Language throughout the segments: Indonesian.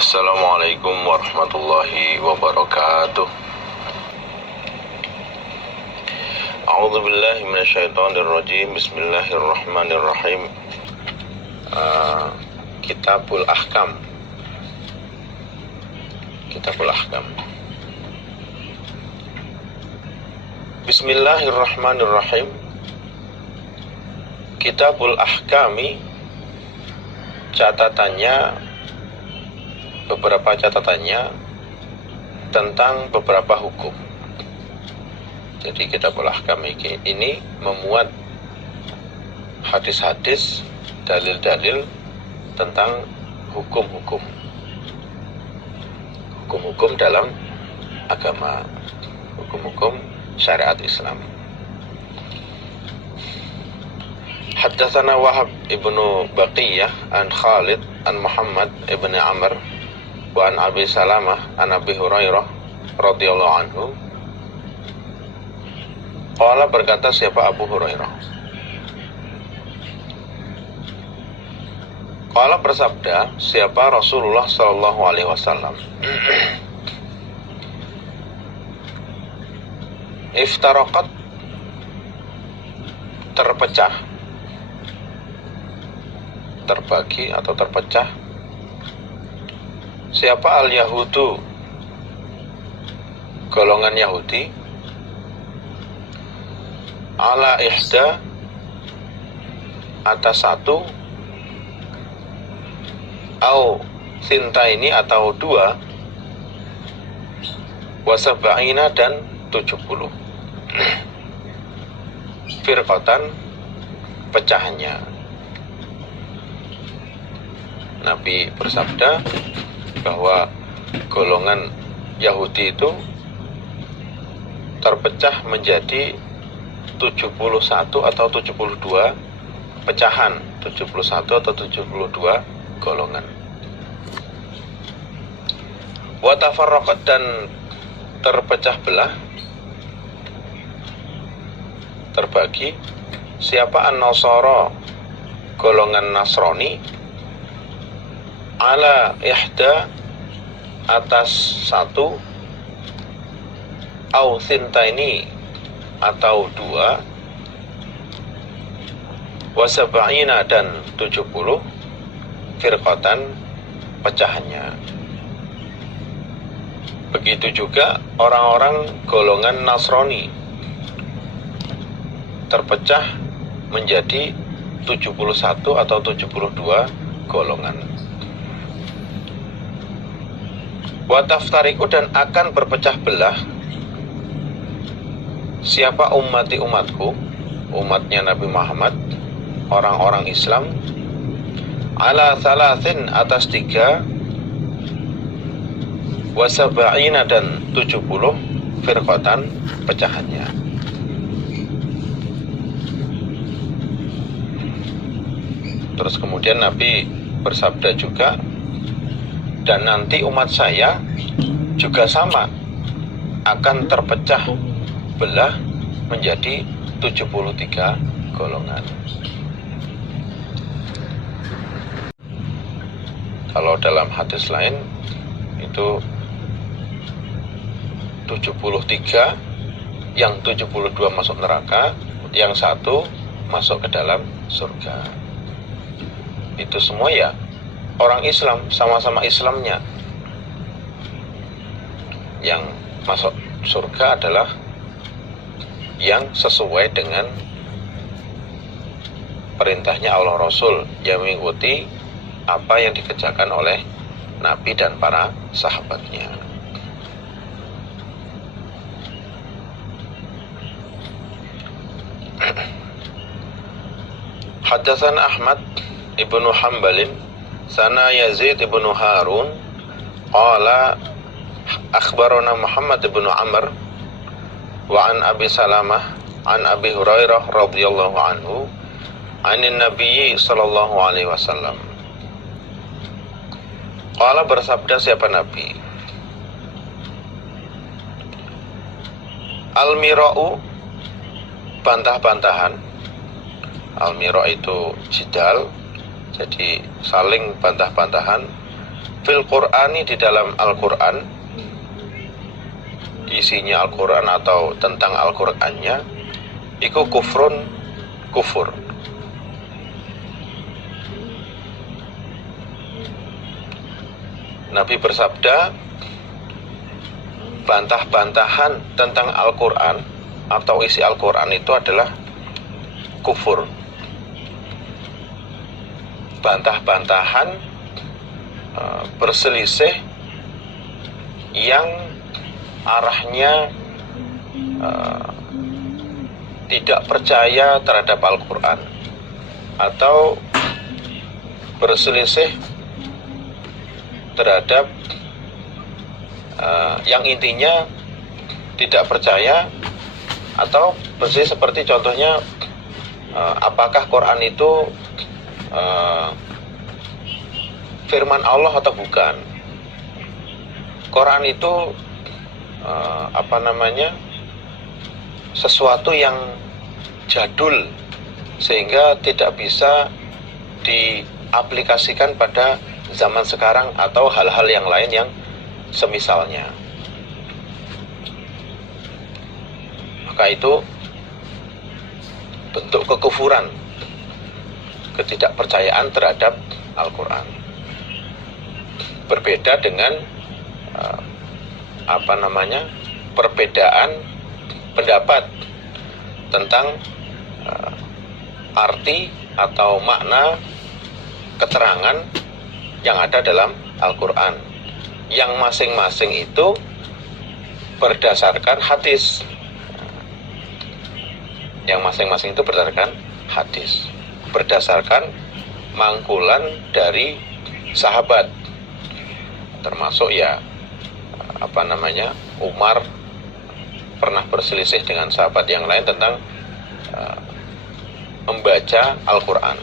Assalamualaikum warahmatullahi wabarakatuh. A'udzu billahi minasyaitonir rajim. Bismillahirrahmanirrahim. Kitabul Ahkam. Bismillahirrahmanirrahim. Kitabul Ahkami, beberapa catatannya tentang beberapa hukum. Jadi Kitabul Ahkam ini memuat hadis-hadis, dalil-dalil tentang hukum-hukum dalam agama, hukum-hukum syariat Islam. Haddatsana Wahab ibnu Baqiyah an Khalid an Muhammad ibn Amr wa an Abi Salamah an Abi Hurairah radhiyallahu anhu. Qala, berkata siapa Abu Hurairah. Qala, bersabda siapa Rasulullah sallallahu alaihi wasallam. Iftaraqat, terpecah, terbagi atau terpecah, siapa al-Yahudu, golongan Yahudi, ala ihda, atas satu, au sintaini, atau dua, wasaba'ina, dan 70, firqatan, pecahannya. Nabi bersabda bahwa golongan Yahudi itu terpecah menjadi 71 atau 72 pecahan, 71 atau 72 golongan. Wa tafarraqat, dan terpecah belah, terbagi, siapa an-Nasara, golongan Nasrani, ala ihda, atas satu, au thintaini, atau dua, wasaba'ina, dan 70, firqatan, pecahannya. Begitu juga orang-orang golongan Nasrani terpecah menjadi 71 atau 72 golongan. Wa taftariku, dan akan berpecah belah, siapa umatku, umatnya Nabi Muhammad, orang-orang Islam, ala thalathin, atas 3, wasaba'ina, dan 70, firqatan, pecahannya. Terus kemudian Nabi bersabda juga, dan nanti umat saya juga sama, akan terpecah belah menjadi 73 golongan. Kalau dalam hadis lain itu 73, yang 72 masuk neraka, yang satu masuk ke dalam surga. Itu semua ya orang Islam, sama-sama Islamnya. Yang masuk surga adalah yang sesuai dengan perintahnya Allah Rasul, yang mengikuti apa yang dikerjakan oleh Nabi dan para sahabatnya. Haddatsana Ahmad ibnu Hanbalin sana Yazid ibnu Harun qala akhbarana Muhammad ibnu Amr wa an Abi Salamah an Abi Hurairah radhiyallahu anhu anin Nabi sallallahu alaihi wasallam. Qala, bersabda siapa Nabi, al-mira'u, bantah-bantahan. Al-mira' itu jidal, jadi saling bantah-bantahan. fil Qur'ani di dalam Al-Qur'an, isinya Al-Qur'an atau tentang Al-Qur'annya, iku kufrun, kufur. Nabi bersabda, bantah-bantahan tentang Al-Qur'an atau isi Al-Qur'an itu adalah kufur. Bantah-bantahan, berselisih yang arahnya tidak percaya terhadap Al-Quran, atau berselisih terhadap yang intinya tidak percaya, atau berselisih seperti contohnya apakah Quran itu firman Allah atau bukan. Quran itu sesuatu yang jadul sehingga tidak bisa diaplikasikan pada zaman sekarang atau hal-hal yang lain yang semisalnya. Maka itu bentuk kekufuran, ketidakpercayaan terhadap Al-Quran. Berbeda dengan perbedaan pendapat tentang arti atau makna keterangan yang ada dalam Al-Quran, yang masing-masing itu berdasarkan hadis. Yang masing-masing itu berdasarkan hadis, berdasarkan mangkulan dari sahabat, termasuk Umar pernah berselisih dengan sahabat yang lain tentang membaca Al-Quran.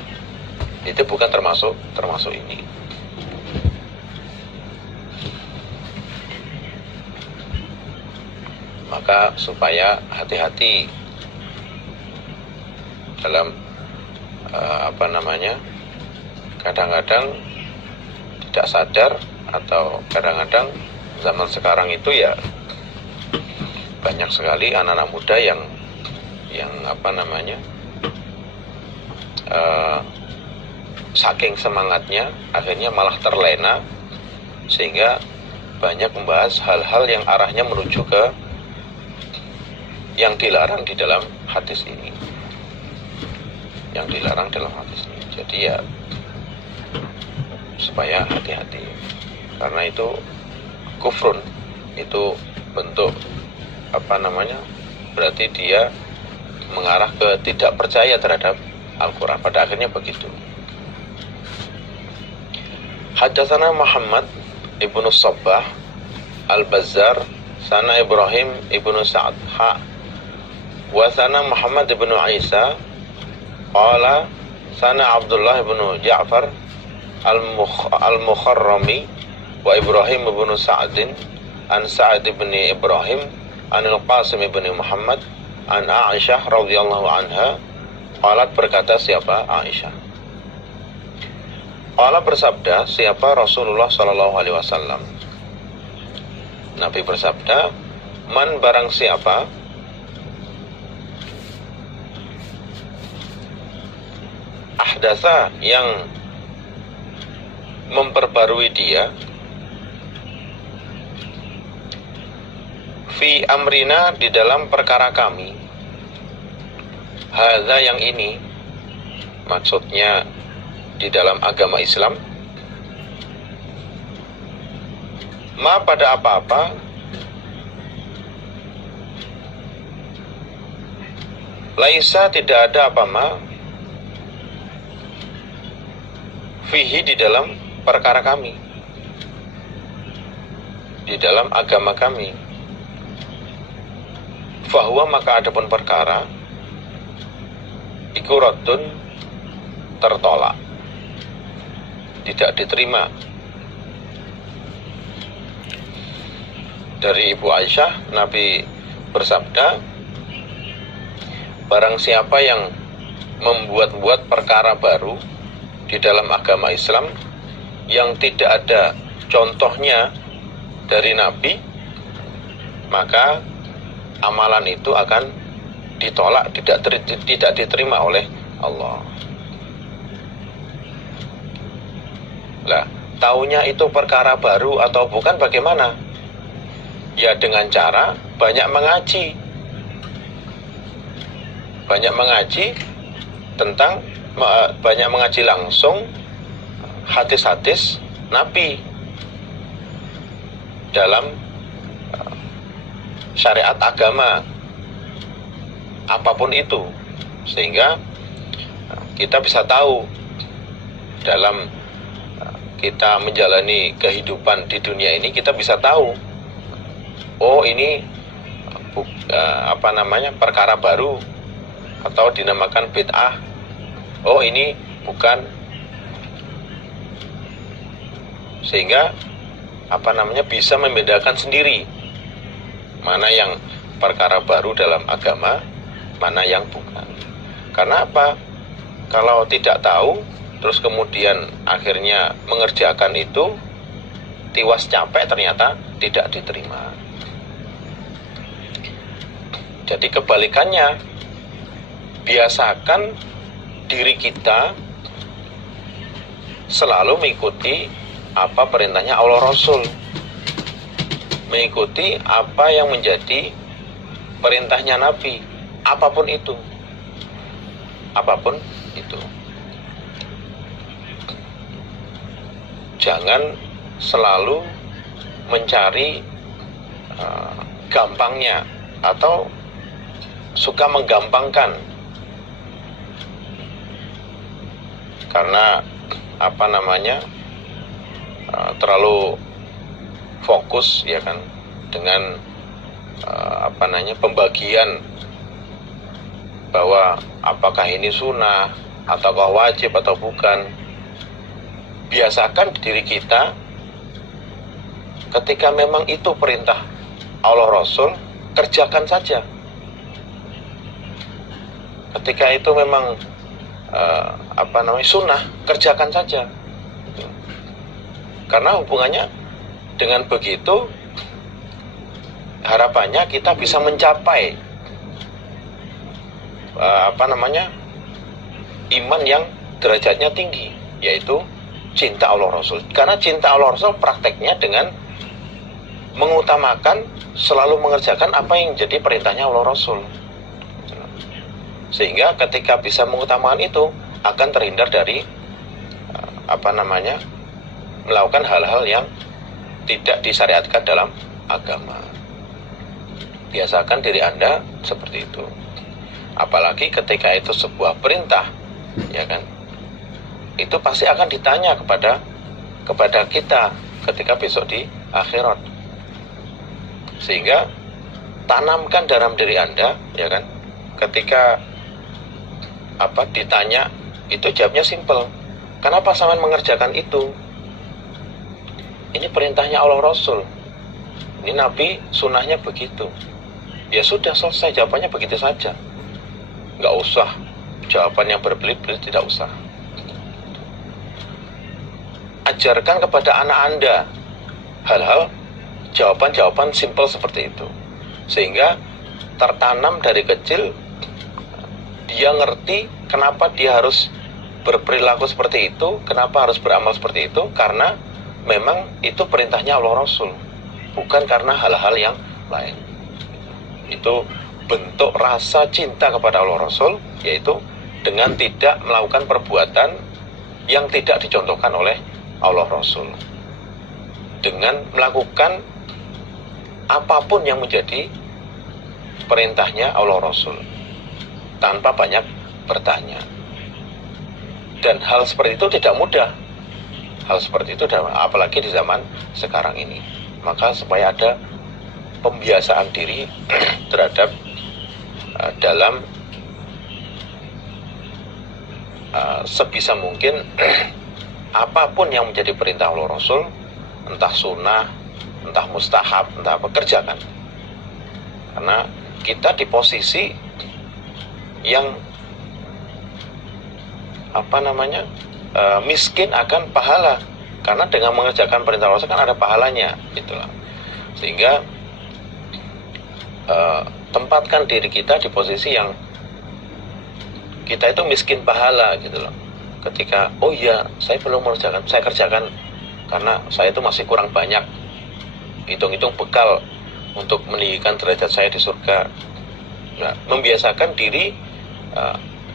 Itu bukan termasuk ini. Maka supaya hati-hati dalam kadang-kadang tidak sadar, atau kadang-kadang zaman sekarang itu banyak sekali anak-anak muda yang saking semangatnya akhirnya malah terlena, sehingga banyak membahas hal-hal yang arahnya menuju ke yang dilarang di dalam hadis ini. Jadi supaya hati-hati, karena itu kufrun, itu bentuk berarti dia mengarah ke tidak percaya terhadap Al-Quran. Pada akhirnya begitu. Haddatsana Muhammad ibnu Sabbah Al-Bazzar, sana Ibrahim ibnu Sa'ad wa sana Muhammad ibnu Isa qala sana Abdullah ibnu Ja'far Al-Mukharrami wa Ibrahim ibnu Sa'adin an Sa'ad ibn Ibrahim an Al-Qasim ibn Muhammad an Aisyah radhiyallahu anha qalat, berkata siapa? Aisyah. Qala, bersabda siapa? Rasulullah sallallahu alaihi wasallam. Nabi bersabda, man, barang siapa ahdatsa, yang memperbarui dia, fi amrina, di dalam perkara kami, hadza, yang ini, maksudnya di dalam agama Islam, ma, pada apa-apa, laisa, tidak ada apa ma, fihi, di dalam perkara kami, di dalam agama kami, fahuwa, maka adapun perkara, iku raddun, tertolak, tidak diterima. Dari Ibu Aisyah, Nabi bersabda, barang siapa yang membuat-buat perkara baru di dalam agama Islam yang tidak ada contohnya dari Nabi, maka amalan itu akan ditolak, tidak diterima oleh Allah. Lah, taunya itu perkara baru atau bukan bagaimana? Ya dengan cara banyak mengaji. Banyak mengaji tentang, banyak mengaji langsung hadis-hadis Nabi dalam syariat agama apapun itu, sehingga kita bisa tahu dalam kita menjalani kehidupan di dunia ini, kita bisa tahu, oh ini perkara baru atau dinamakan bid'ah, oh ini bukan, sehingga bisa membedakan sendiri mana yang perkara baru dalam agama, mana yang bukan. Karena apa? Kalau tidak tahu terus kemudian akhirnya mengerjakan itu, tiwas capek, ternyata tidak diterima. Jadi kebalikannya, biasakan diri kita selalu mengikuti apa perintahnya Allah Rasul, mengikuti apa yang menjadi perintahnya Nabi, apapun itu. Jangan selalu mencari gampangnya atau suka menggampangkan, karena terlalu fokus, ya kan, dengan pembagian bahwa apakah ini sunnah ataukah wajib atau bukan. Biasakan diri kita, ketika memang itu perintah Allah Rasul, kerjakan saja. Ketika itu memang sunnah, kerjakan saja. Karena hubungannya dengan begitu, harapannya kita bisa mencapai iman yang derajatnya tinggi, yaitu cinta Allah Rasul. Karena cinta Allah Rasul prakteknya dengan mengutamakan, selalu mengerjakan apa yang jadi perintahnya Allah Rasul. Sehingga ketika bisa mengutamakan itu, akan terhindar dari melakukan hal-hal yang tidak disyariatkan dalam agama. Biasakan diri Anda seperti itu. Apalagi ketika itu sebuah perintah, ya kan? Itu pasti akan ditanya kepada kita ketika besok di akhirat. Sehingga tanamkan dalam diri Anda, ya kan? Ketika ditanya, itu jawabnya simpel. Kenapa sampean mengerjakan itu? Ini perintahnya Allah Rasul. Ini Nabi sunnahnya begitu. Ya sudah, selesai, jawabannya begitu saja. Nggak usah jawaban yang berbelit-belit, tidak usah. Ajarkan kepada anak Anda hal-hal, jawaban-jawaban simpel seperti itu, sehingga tertanam dari kecil, dia ngerti kenapa dia harus berperilaku seperti itu, kenapa harus beramal seperti itu, karena memang itu perintahnya Allah Rasul, bukan karena hal-hal yang lain. Itu bentuk rasa cinta kepada Allah Rasul, yaitu dengan tidak melakukan perbuatan yang tidak dicontohkan oleh Allah Rasul, dengan melakukan apapun yang menjadi perintahnya Allah Rasul, tanpa banyak bertanya. Dan hal seperti itu tidak mudah. Hal seperti itu, apalagi di zaman sekarang ini. Maka supaya ada pembiasaan diri terhadap dalam sebisa mungkin apapun yang menjadi perintah Allah Rasul, entah sunnah, entah mustahab, entah apa, kerjakan. Karena kita di posisi yang miskin akan pahala. Karena dengan mengerjakan perintah Rasul kan ada pahalanya, gitulah. Sehingga tempatkan diri kita di posisi yang kita itu miskin pahala, gitu loh. Ketika oh iya saya belum mengerjakan, saya kerjakan karena saya itu masih kurang banyak, hitung-hitung bekal untuk meninggikan derajat saya di surga. Nah, membiasakan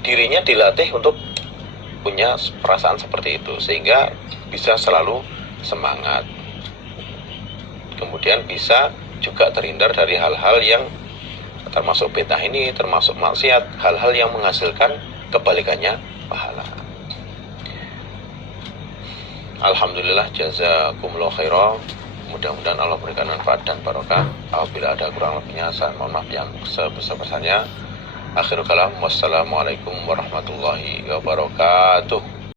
dirinya dilatih untuk punya perasaan seperti itu, sehingga bisa selalu semangat. Kemudian bisa juga terhindar dari hal-hal yang termasuk bid'ah ini, termasuk maksiat, hal-hal yang menghasilkan kebalikannya pahala. Alhamdulillah, jazakumullah khairan. Mudah-mudahan Allah berikan manfaat dan barokah. Apabila ada kurang lebihnya, saya mohon maaf yang sebesar-besarnya. Akhirul kalam, wassalamualaikum warahmatullahi wabarakatuh.